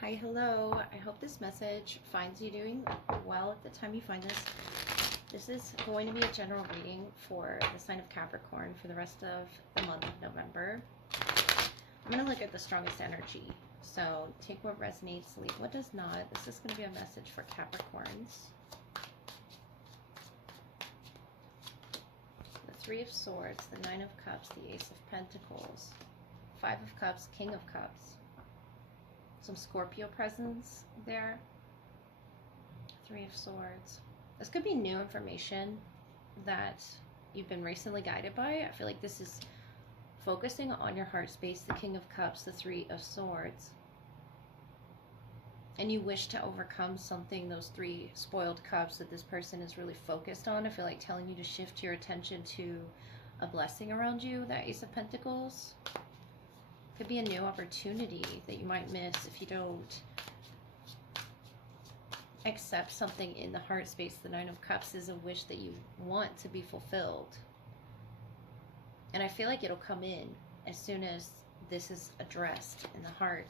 Hi, hello. I hope this message finds you doing well at the time you find this. This is going to be a general reading for the sign of Capricorn for the rest of the month of November. I'm going to look at the strongest energy. So take what resonates, leave what does not. This is going to be a message for Capricorns. The Three of Swords, the Nine of Cups, the Ace of Pentacles, Five of Cups, King of Cups. Some Scorpio presence there. Three of Swords. This could be new information that you've been recently guided by. I feel like this is focusing on your heart space, the King of Cups, the Three of Swords. And you wish to overcome something, those three spoiled cups that this person is really focused on. I feel like telling you to shift your attention to a blessing around you, that Ace of Pentacles. Could be a new opportunity that you might miss if you don't accept something in the heart space. The Nine of Cups is a wish that you want to be fulfilled. And I feel like it'll come in as soon as this is addressed in the heart.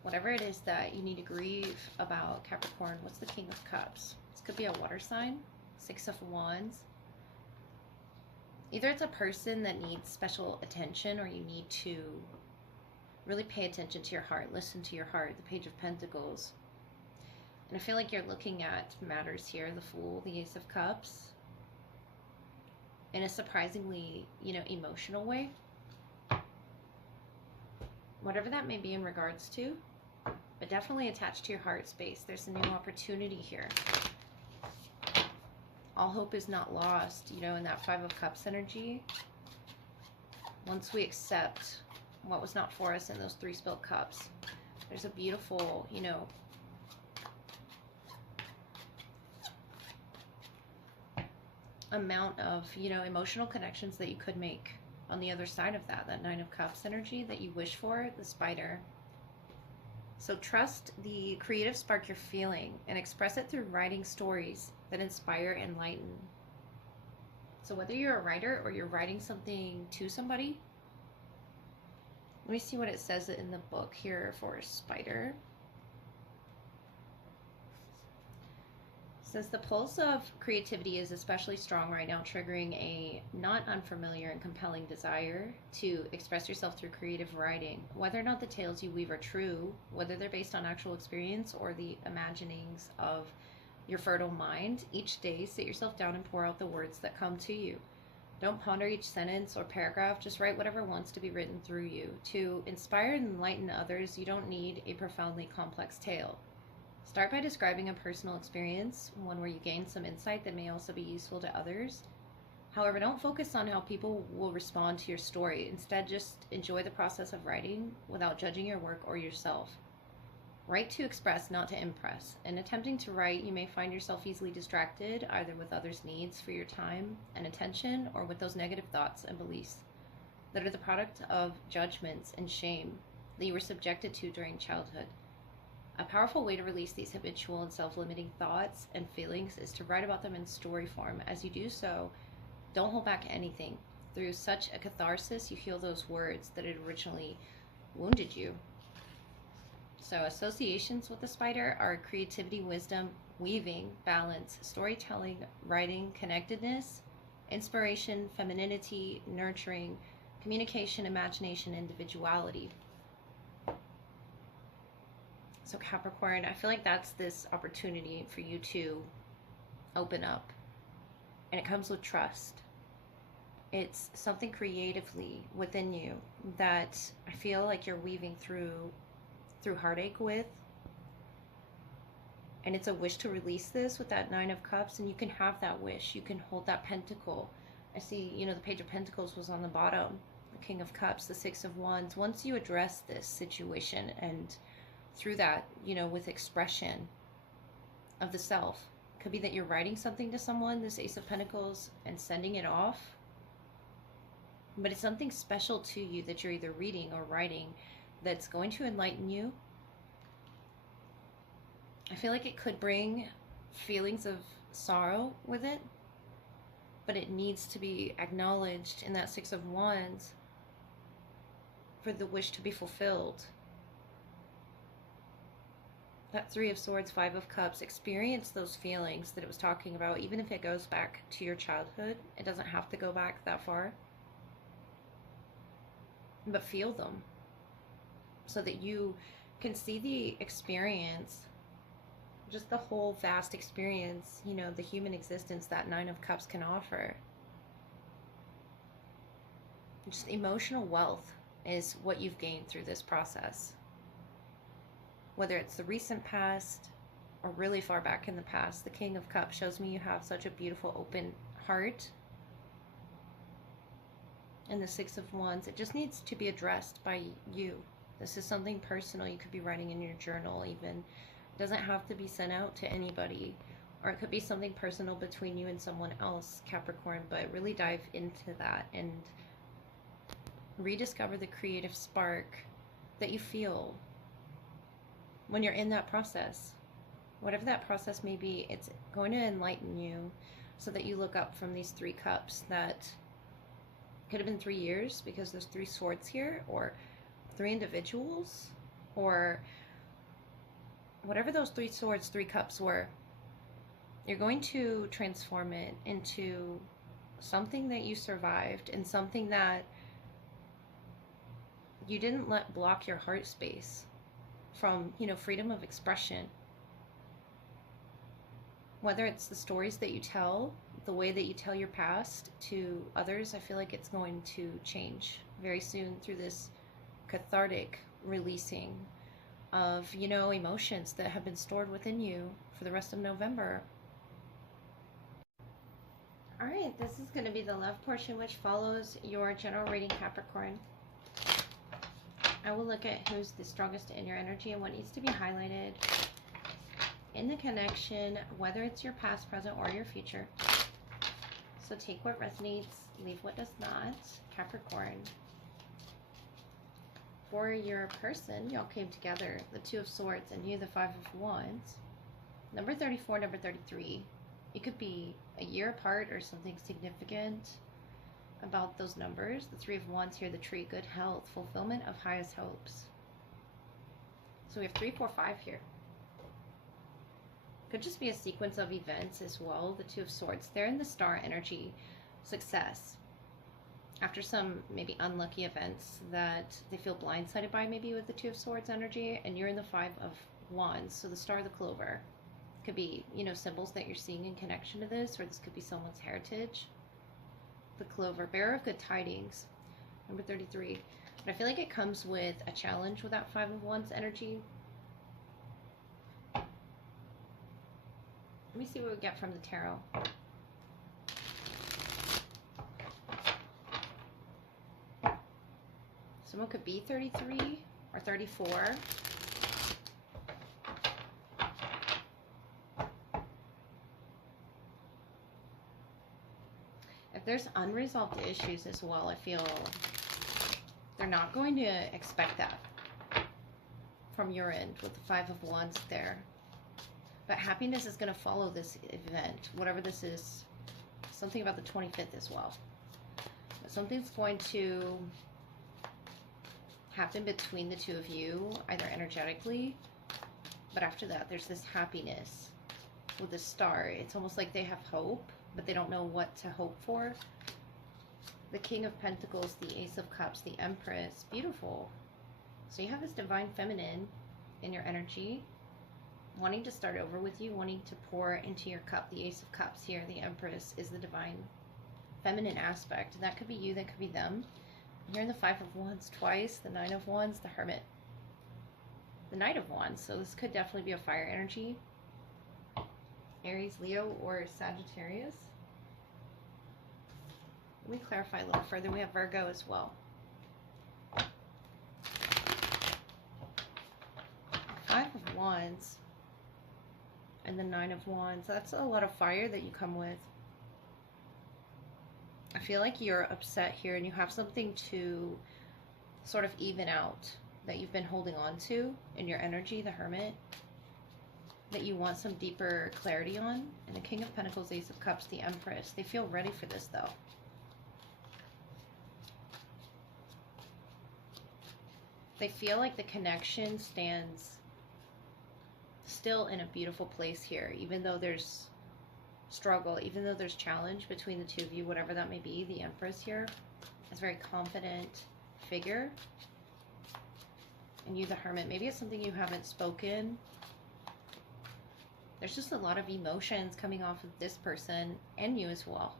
Whatever it is that you need to grieve about, Capricorn, what's the King of Cups? This could be a water sign. Six of Wands. Either it's a person that needs special attention or you need to really pay attention to your heart, listen to your heart, the Page of Pentacles. And I feel like you're looking at matters here, the Fool, the Ace of Cups, in a surprisingly, emotional way. Whatever that may be in regards to, but definitely attached to your heart space. There's a new opportunity here. All hope is not lost, in that Five of Cups energy. Once we accept what was not for us in those three spilled cups, there's a beautiful, amount of, emotional connections that you could make on the other side of that Nine of Cups energy that you wish for, the Spider. So trust the creative spark you're feeling and express it through writing stories that inspire and enlighten. So whether you're a writer or you're writing something to somebody, let me see what it says in the book here for Spider. It says the pulse of creativity is especially strong right now, triggering a not unfamiliar and compelling desire to express yourself through creative writing. Whether or not the tales you weave are true, whether they're based on actual experience or the imaginings of your fertile mind, each day sit yourself down and pour out the words that come to you. Don't ponder each sentence or paragraph, just write whatever wants to be written through you. To inspire and enlighten others, you don't need a profoundly complex tale. Start by describing a personal experience, one where you gain some insight that may also be useful to others. However, don't focus on how people will respond to your story. Instead, just enjoy the process of writing without judging your work or yourself. Write to express, not to impress. In attempting to write, you may find yourself easily distracted, either with others' needs for your time and attention, or with those negative thoughts and beliefs that are the product of judgments and shame that you were subjected to during childhood. A powerful way to release these habitual and self-limiting thoughts and feelings is to write about them in story form. As you do so, don't hold back anything. Through such a catharsis, you heal those words that had originally wounded you. So associations with the Spider are creativity, wisdom, weaving, balance, storytelling, writing, connectedness, inspiration, femininity, nurturing, communication, imagination, individuality. So Capricorn, I feel like that's this opportunity for you to open up. And it comes with trust. It's something creatively within you that I feel like you're weaving through heartache with. And it's a wish to release this with that Nine of Cups, and you can have that wish. You can hold that pentacle. I see, the Page of Pentacles was on the bottom, the King of Cups, the Six of Wands. Once you address this situation and through that, with expression of the self, it could be that you're writing something to someone, this Ace of Pentacles, and sending it off. But it's something special to you that you're either reading or writing that's going to enlighten you. I feel like it could bring feelings of sorrow with it, but it needs to be acknowledged in that Six of Wands for the wish to be fulfilled. That Three of Swords, Five of Cups, experience those feelings that it was talking about, even if it goes back to your childhood. It doesn't have to go back that far. But feel them so that you can see the experience, just the whole vast experience, you know, the human existence that Nine of Cups can offer. Just emotional wealth is what you've gained through this process. Whether it's the recent past or really far back in the past, the King of Cups shows me you have such a beautiful, open heart. And the Six of Wands, it just needs to be addressed by you. This is something personal. You could be writing in your journal even. It doesn't have to be sent out to anybody. Or it could be something personal between you and someone else, Capricorn. But really dive into that and rediscover the creative spark that you feel when you're in that process. Whatever that process may be, it's going to enlighten you so that you look up from these three cups that could have been 3 years, because there's three swords here, or three individuals, or whatever those three swords, three cups were. You're going to transform it into something that you survived and something that you didn't let block your heart space from, you know, freedom of expression. Whether it's the stories that you tell, the way that you tell your past to others, I feel like it's going to change very soon through this cathartic releasing of, you know, emotions that have been stored within you for the rest of November. All right, this is going to be the love portion, which follows your general reading, Capricorn. I will look at who's the strongest in your energy and what needs to be highlighted in the connection, whether it's your past, present, or your future. So take what resonates, leave what does not, Capricorn. For your person, y'all came together, the Two of Swords, and you, the Five of Wands. Number 34, number 33. It could be a year apart or something significant about those numbers. The Three of Wands here, the tree, good health, fulfillment of highest hopes. So we have 3, 4, 5 here. Could just be a sequence of events as well. The Two of Swords, they're in the star energy, success. After some maybe unlucky events that they feel blindsided by, maybe with the Two of Swords energy, and you're in the Five of Wands, so the star, the clover. Could be, you know, symbols that you're seeing in connection to this, or this could be someone's heritage. The clover, bearer of good tidings, number 33. But I feel like it comes with a challenge with that Five of Wands energy. Let me see what we get from the tarot. Someone could be 33 or 34. If there's unresolved issues as well, I feel they're not going to expect that from your end with the Five of Wands there. But happiness is going to follow this event, whatever this is. Something about the 25th as well. But something's going to happen between the two of you, either energetically, but after that, there's this happiness with the star. It's almost like they have hope, but they don't know what to hope for. The King of Pentacles, the Ace of Cups, the Empress, beautiful. So you have this divine feminine in your energy, wanting to start over with you, wanting to pour into your cup. The Ace of Cups here, the Empress, is the divine feminine aspect. That could be you, that could be them. You're in the Five of Wands twice, the Nine of Wands, the Hermit, the Knight of Wands. So this could definitely be a fire energy. Aries, Leo, or Sagittarius. Let me clarify a little further. We have Virgo as well. Five of Wands and the Nine of Wands. That's a lot of fire that you come with. I feel like you're upset here and you have something to sort of even out that you've been holding on to in your energy, the Hermit, that you want some deeper clarity on. And the King of Pentacles, Ace of Cups, the Empress. They feel ready for this though. They feel like the connection stands still in a beautiful place here, even though there's struggle, even though there's challenge between the two of you, whatever that may be. The Empress here is a very confident figure. And you, the Hermit, maybe it's something you haven't spoken. There's just a lot of emotions coming off of this person and you as well.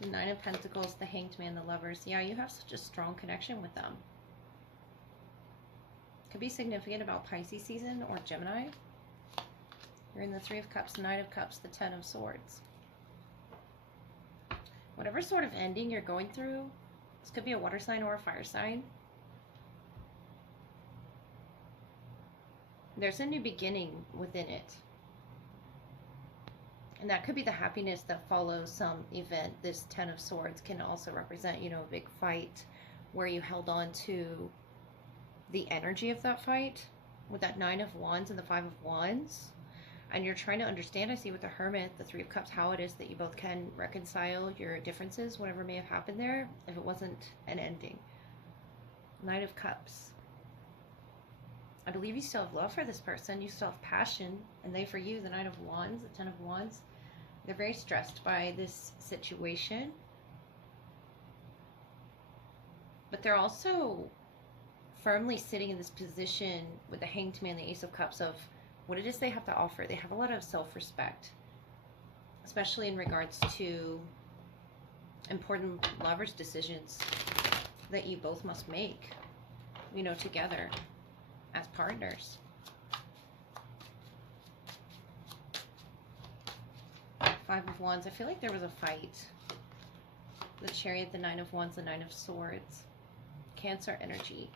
The Nine of Pentacles, the Hanged Man, the Lovers. Yeah, you have such a strong connection with them. Could be significant about Pisces season or Gemini. You're in the Three of Cups, Knight of Cups, the Ten of Swords. Whatever sort of ending you're going through, this could be a water sign or a fire sign. There's a new beginning within it. And that could be the happiness that follows some event. This Ten of Swords can also represent, you know, a big fight where you held on to the energy of that fight with that Nine of Wands and the Five of Wands. And you're trying to understand, I see with the Hermit, the Three of Cups, how it is that you both can reconcile your differences, whatever may have happened there, if it wasn't an ending. Knight of Cups. I believe you still have love for this person. You still have passion. And they for you, the Knight of Wands, the Ten of Wands. They're very stressed by this situation. But they're also firmly sitting in this position with the Hanged Man, the Ace of Cups, of what it is they have to offer. They have a lot of self-respect, especially in regards to important lovers' decisions that you both must make, you know, together as partners. Five of Wands. I feel like there was a fight. The Chariot, the Nine of Wands, the Nine of Swords. Cancer energy.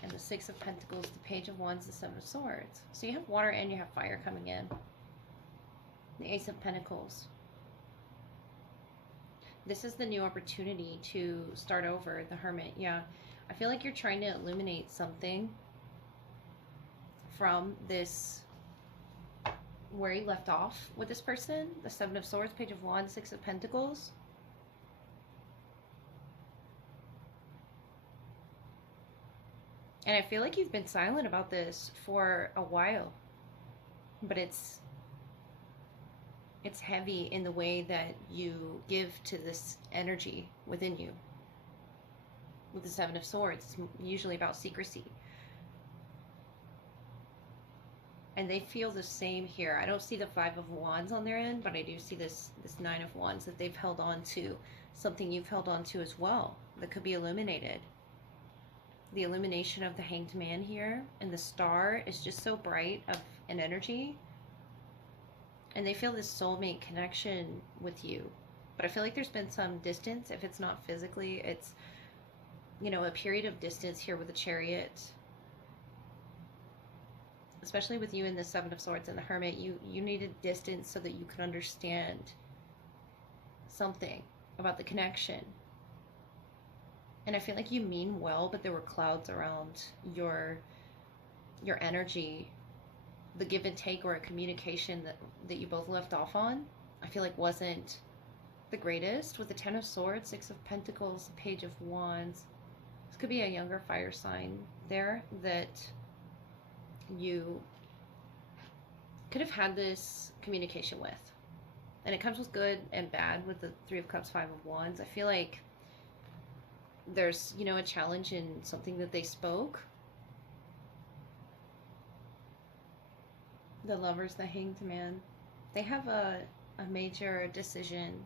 And the Six of Pentacles, the Page of Wands, the Seven of Swords. So you have water and you have fire coming in. The Ace of Pentacles. This is the new opportunity to start over, the Hermit. Yeah, I feel like you're trying to illuminate something from this, where you left off with this person. The Seven of Swords, Page of Wands, Six of Pentacles. And I feel like you've been silent about this for a while, but it's heavy in the way that you give to this energy within you. With the Seven of Swords, it's usually about secrecy. And they feel the same here. I don't see the Five of Wands on their end, but I do see this Nine of Wands that they've held on to, something you've held on to as well, that could be illuminated. The illumination of the Hanged Man here, and the star is just so bright of an energy. And they feel this soulmate connection with you. But I feel like there's been some distance. If it's not physically, it's, you know, a period of distance here with the Chariot. Especially with you and the Seven of Swords and the Hermit, you needed distance so that you could understand something about the connection. And I feel like you mean well, but there were clouds around your energy. The give and take, or a communication that you both left off on, I feel like wasn't the greatest. With the Ten of Swords, Six of Pentacles, Page of Wands. This could be a younger fire sign there that you could have had this communication with. And it comes with good and bad with the Three of Cups, Five of Wands. I feel like there's, you know, a challenge in something that they spoke. The Lovers, the Hanged Man. They have a major decision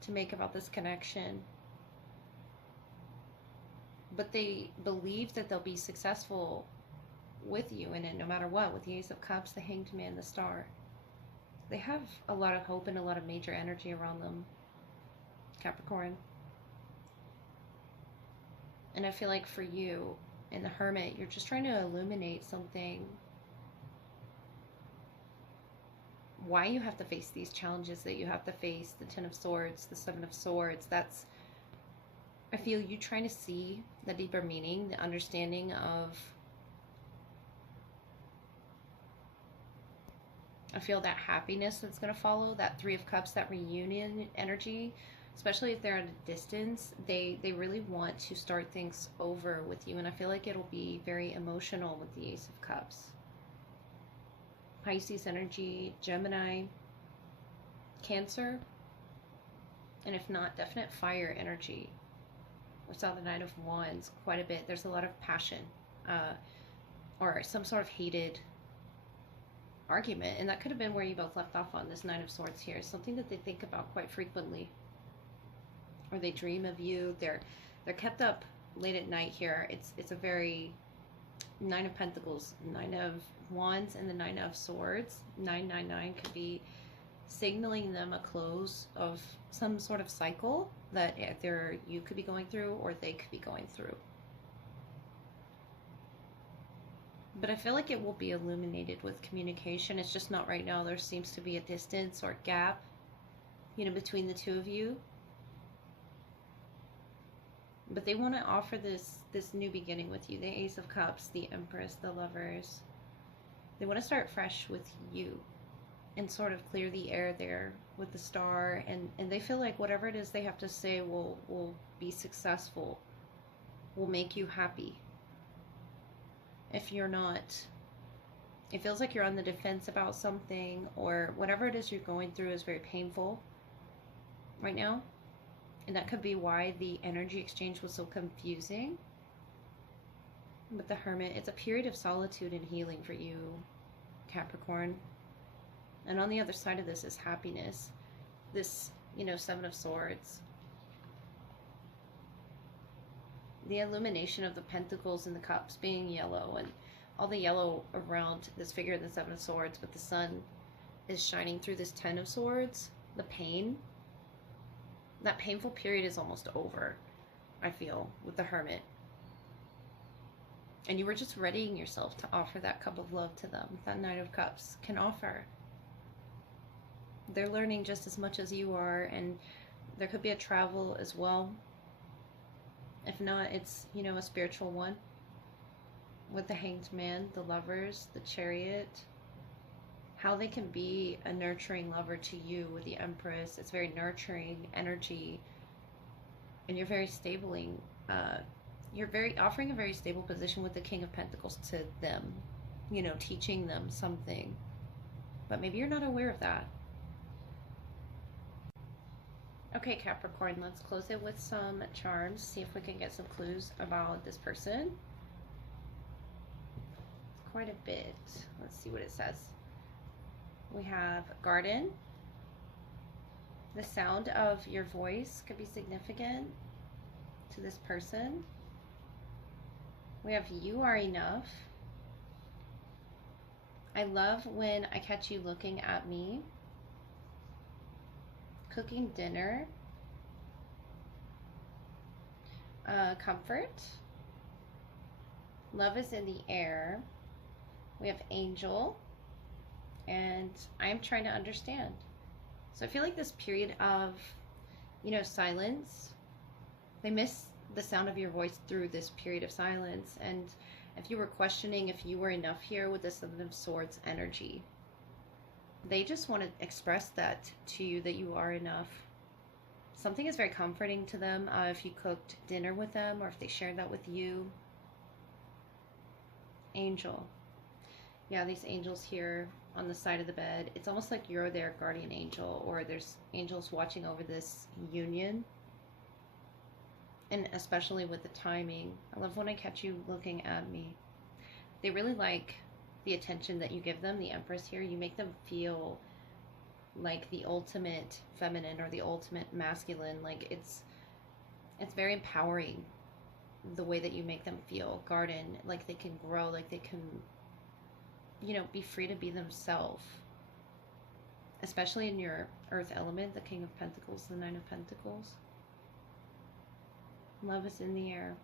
to make about this connection. But they believe that they'll be successful with you in it, no matter what. With the Ace of Cups, the Hanged Man, the Star. They have a lot of hope and a lot of major energy around them, Capricorn. And I feel like for you, in the Hermit, you're just trying to illuminate something. Why you have to face these challenges that you have to face. The Ten of Swords, the Seven of Swords. That's, I feel you trying to see the deeper meaning, the understanding of, I feel that happiness that's going to follow, that Three of Cups, that reunion energy. especially if they're at a distance, they really want to start things over with you. And I feel like it'll be very emotional with the Ace of Cups. Pisces energy, Gemini, Cancer, and if not, definite fire energy. We saw the Knight of Wands quite a bit. There's a lot of passion, or some sort of hated argument, and that could have been where you both left off on this Nine of Swords here. Something that they think about quite frequently, or they dream of you. They're kept up late at night here. It's a very Nine of Pentacles, Nine of Wands, and the Nine of Swords. 999 could be signaling them a close of some sort of cycle that either you could be going through or they could be going through. But I feel like it will be illuminated with communication. It's just not right now. There seems to be a distance or gap, you know, between the two of you. But they want to offer this new beginning with you. The Ace of Cups, the Empress, the Lovers. They want to start fresh with you and sort of clear the air there with the Star. And they feel like whatever it is they have to say will be successful, will make you happy. If you're not, it feels like you're on the defense about something, or whatever it is you're going through is very painful right now. And that could be why the energy exchange was so confusing. But the Hermit, it's a period of solitude and healing for you, Capricorn. And on the other side of this is happiness. This, you know, Seven of Swords. The illumination of the Pentacles and the Cups being yellow, and all the yellow around this figure in the Seven of Swords, but the sun is shining through this Ten of Swords. The pain, that painful period is almost over, I feel, with the Hermit. And you were just readying yourself to offer that cup of love to them. That Knight of Cups can offer. They're learning just as much as you are, and there could be a travel as well. If not, it's, you know, a spiritual one. With the Hanged Man, the Lovers, the Chariot. How they can be a nurturing lover to you with the Empress. It's very nurturing energy. And you're very stabling. You're offering a very stable position with the King of Pentacles to them. You know, teaching them something. But maybe you're not aware of that. Okay, Capricorn, let's close it with some charms. See if we can get some clues about this person. Quite a bit. Let's see what it says. We have Garden. The sound of your voice could be significant to this person. We have You Are Enough. I love when I catch you looking at me. Cooking dinner. Comfort. Love is in the air. We have Angel. And I'm trying to understand. So I feel like this period of, you know, silence, they miss the sound of your voice through this period of silence. And if you were questioning if you were enough here with the Seven of Swords energy, they just want to express that to you, that you are enough. Something is very comforting to them if you cooked dinner with them, or if they shared that with you. Angel. Yeah, these angels here on the side of the bed. It's almost like you're their guardian angel, or there's angels watching over this union. And especially with the timing. I love when I catch you looking at me. They really like the attention that you give them. The Empress here, you make them feel like the ultimate feminine or the ultimate masculine. Like it's very empowering the way that you make them feel. Garden, like they can grow, like they can, you know, be free to be themselves. Especially in your earth element, the King of Pentacles, the Nine of Pentacles. Love is in the air.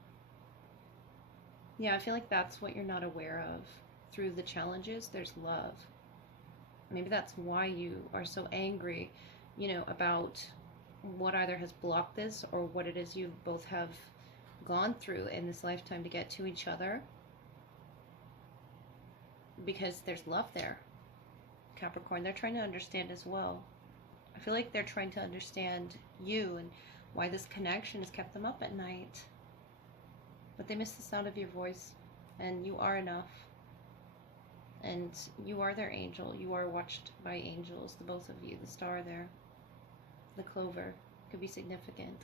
Yeah, I feel like that's what you're not aware of. Through the challenges, there's love. Maybe that's why you are so angry, you know, about what either has blocked this or what it is you both have gone through in this lifetime to get to each other. Because there's love there. Capricorn, they're trying to understand as well. I feel like they're trying to understand you and why this connection has kept them up at night. But they miss the sound of your voice, and you are enough. And you are their angel. You are watched by angels, the both of you. The star there, the clover, could be significant.